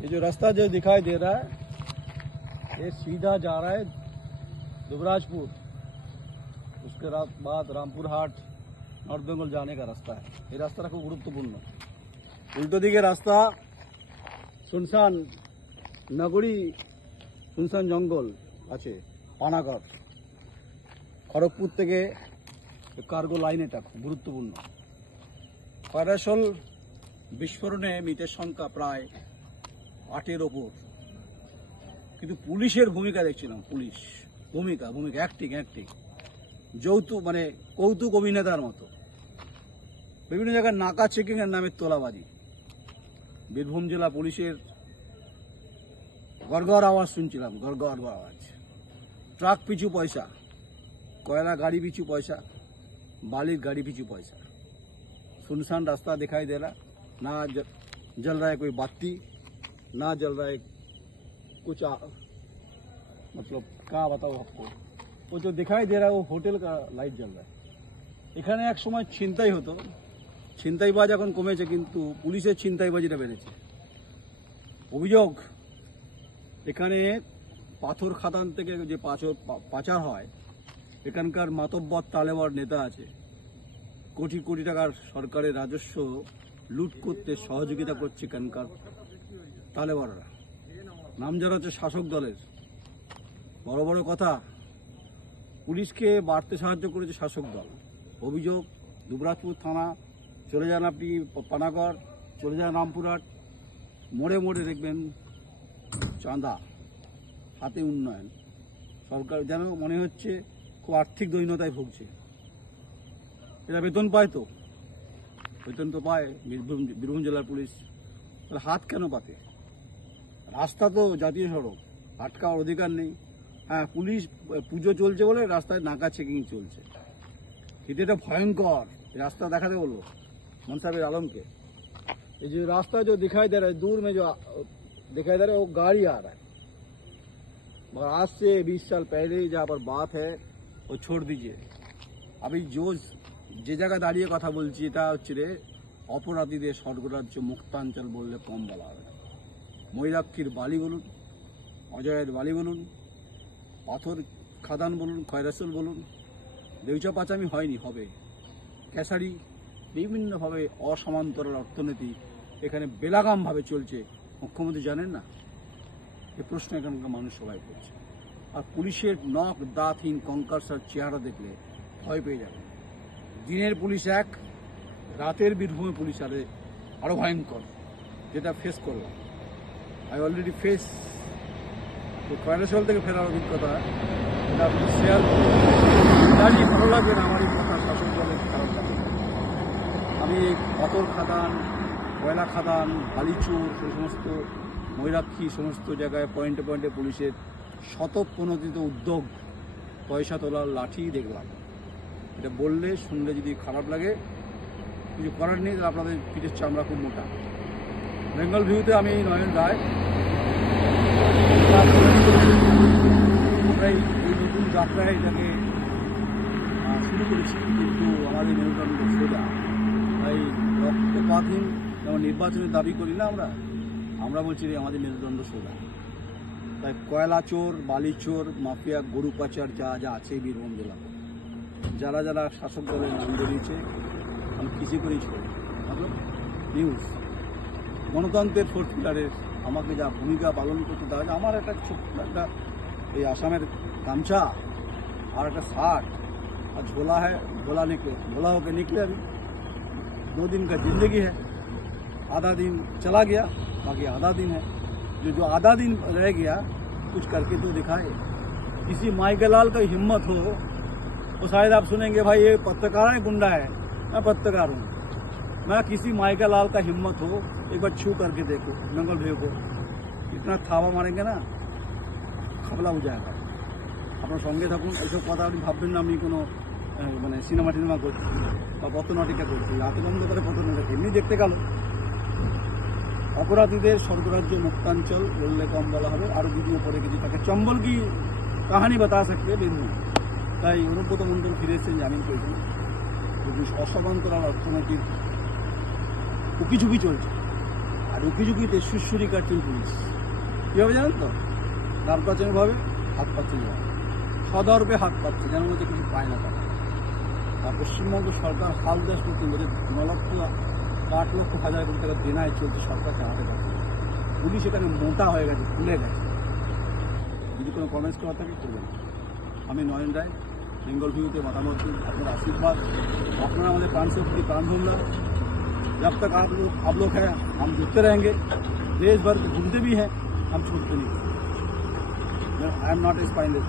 ये जो रास्ता जो दिखाई दे रहा है ये सीधा जा रहा है दुबराजपुर, उसके बाद रामपुर हाट नॉर्थ बेंगल जाने का रास्ता है। ये रास्ता खूब गुरुत्वपूर्ण। उल्टो दिके रास्ता सुनसान नगरी, सुनसान जंगल আছে পানাগড় খড়গপুর থেকে কার্গো লাইন, এটা খুব গুরুত্বপূর্ণ। কয়রাশোল বিস্ফোরণে মৃতের সংখ্যা প্রায় 8-এর ওপর, কিন্তু পুলিশের ভূমিকা দেখছিলাম, পুলিশ ভূমিকা অ্যাক্টিং যৌতুক মানে কৌতুক অভিনেতার মতো। বিভিন্ন জায়গায় নাকা চেকিং এর নামে তোলাবাজি। বীরভূম জেলা পুলিশের গড়গড় আওয়াজ শুনছিলাম, গড়গড় আওয়াজ। ট্রাক পিছু পয়সা, কয়লা गाड़ी पिछू पैसा, बाली गाड़ी पिछू पैसा। सुनसान रास्ता दिखाई दे रहा, ना जल रहा है कोई बाती, ना जल रहा है कुछ मतलब क्या बताओ आपको। वो जो दिखाई दे रहा है वो होटल का लाइट जल रहा है। এখানে এক সময় ছিনতাই হতো, ছিনতাইবাজ এখন কমেছে, কিন্তু পুলিশের ছিনতাইবাজিটা বেড়েছে। অভিযোগ এখানে পাথর খাদান থেকে যে পাচার হয়, এখানকার মাতব্বর তালেবান নেতা আছে, কোটি কোটি টাকার সরকারের রাজস্ব লুট করতে সহযোগিতা করছে এখানকার তালেবানরা। নাম যারা হচ্ছে শাসক দলের। বড় বড় কথা, পুলিশকে বাড়তে সাহায্য করেছে শাসক দল। অভিযোগ দুবরাজপুর থানা, চলে যান আপনি পানাগড়, চলে যান রামপুরহাট, মোড়ে মোড়ে দেখবেন চাঁদা, হাতে উন্নয়ন। সরকার যেন মনে হচ্ছে খুব আর্থিক দৈন্যতায় ভুগছে। এরা বেতন পায়, তো বেতন তো পায় বীরভূম জেলার পুলিশ, তাহলে হাত কেন পাতে? রাস্তা তো জাতীয় সড়ক, আটকাওয়ার অধিকার নেই। হ্যাঁ, পুলিশ পুজো চলছে বলে রাস্তায় নাকা চেকিং চলছে, কিন্তু এটা ভয়ঙ্কর। रास्ता दिखाते बोलो मनसाब आलम के। ये जो रास्ता जो दिखाई दे रहा है दूर में, जो दिखाई दे रहा है वो गाड़ी आ रहा है, मगर आज से 20 साल पहले जहाँ पर बात है वो छोड़ दीजिए। अभी যে জায়গায় দাঁড়িয়ে কথা বলছি এটা হচ্ছে রে অপরাধীদের স্বর্গরাজ্য মুক্তাঞ্চল বললে কম বলা হবে না। ময়ূরাক্ষীর বালি বলুন, অজয়ের বালি বলুন, পাথর খাদান বলুন, খয়রাশোল বলুন, দেউচা পাচামি হয়নি, হবে। ক্যাসারি বিভিন্নভাবে অসমান্তরাল অর্থনীতি এখানে বেলাগামভাবে চলছে। মুখ্যমন্ত্রী জানেন না? এই প্রশ্ন এখানকার মানুষ সবাই করছে। আর পুলিশের নখ দাঁতহীন কঙ্কারসার চেহারা দেখলে ভয় পেয়ে যাবে। দিনের পুলিশ এক, রাতের বীরভূমে পুলিশ আরো ভয়ঙ্কর, যেটা ফেস করলাম। আই অলরেডি ফেস কয়রাশোল থেকে ফেরার অভিজ্ঞতা, এটা আপনি শেয়ার জানি ভালো লাগবে না। আমার এই কথা শাসক দলের খারাপ লাগে। আমি পাথর খাদান, কয়লা খাদান, বালিচুর, সেই সমস্ত ময়ূরাক্ষী সমস্ত জায়গায় পয়েন্টে পয়েন্টে পুলিশের স্বতঃপ্রণোদিত উদ্যোগ, পয়সা তোলার লাঠি দেখলাম। এটা বললে শুনলে যদি খারাপ লাগে, কিছু করার নেই। আপনাদের পিঠের চামড়া খুব মোটা। বেঙ্গল ভিউতে আমি নয়ন রায়, এই নতুন যাত্রায় এটাকে শুরু করেছি, কিন্তু আমাদের মেরুদণ্ড সোজা। তাই রক্তপাতহীন যেমন নির্বাচনের দাবি করি না আমরা বলছি আমাদের মেরুদণ্ড সোজা। তাই কয়লা চোর, বালি চোর, মাফিয়া, গরু পাচার যা যা আছে বীরভূম জেলা, যারা যারা শাসক দলের নাম বেরিয়েছে, আমি কিছু করেই ছড়ি নিউজ গণতন্ত্রের ফোর্থ পিলারের আমাকে যা ভূমিকা পালন করতে দেওয়া হয়। আমার একটা ছোট্ট একটা এই আসামের গামছা और एक साठ और झोला है, झोला होकर निकले। अभी 2 दिन का जिंदगी है, आधा दिन चला गया, बाकी आधा दिन है। जो आधा दिन रह गया कुछ करके तो दिखाए। किसी माइकेलाल का हिम्मत हो तो शायद आप सुनेंगे भाई ये पत्रकार है, गुंडा है। मैं पत्रकार हूँ, मैं किसी माइकेलाल का हिम्मत हो एक बार छू करके देखो बेंगल व्यू को। इतना थावा मारेंगे ना खबला हो जाएगा। আপনার সঙ্গে থাকুন। এইসব কথা আপনি ভাববেন না আমি কোনো মানে সিনেমা টিনেমা করছি বা পথনাটিকা করছি। রাতের অন্ধকারে পথনাটিকা এমনি দেখতে গেল। অপরাধীদের স্বর্গরাজ্য মুক্তাঞ্চল বললে কম বলা হবে। আরও ভিডিও পরে কিছু থাকে। চম্বল কি কাহানি বাতা থাকবে বীরভূম। তাই অনুব্রত মণ্ডল ফিরে এসেছেন জামিন পেয়েছেন। অসমান্তরাল অর্থনীতির উকিঝুঁকি চলছে। আর উকিঝুঁকিতে সুরসুরি কাটছেন পুলিশ। কীভাবে জানেন তো? দাঁড় পাচ্ছেন ভাবে, হাত পাচ্ছেন ভাবে, সদর্পে হাত পাচ্ছে, যেন বলতে কিছু পায় না তারা। আর পশ্চিমবঙ্গ সরকার হাল দেশ করতে বলে 9 লক্ষ 8 লক্ষ হাজার কোটি টাকা দেনায় চলছে, সরকার চালাতে পারছে। পুলিশ এখানে মোটা হয়ে গেছে, ফুলে গেছে। যদি কোনো কমেন্টস করা থাকে করবেন। আমি নয়ন রায়, বেঙ্গল ভিউতে মতামত দিন, আপনার आशीर्वाद, আপনারা আমাদের प्राण शक्ति, प्राण भूमना। जब तक आप लोग हैं, हम जुड़ते रहेंगे। देश भर घूमते भी हैं, हम छोड़ते नहीं। I am not a spineless.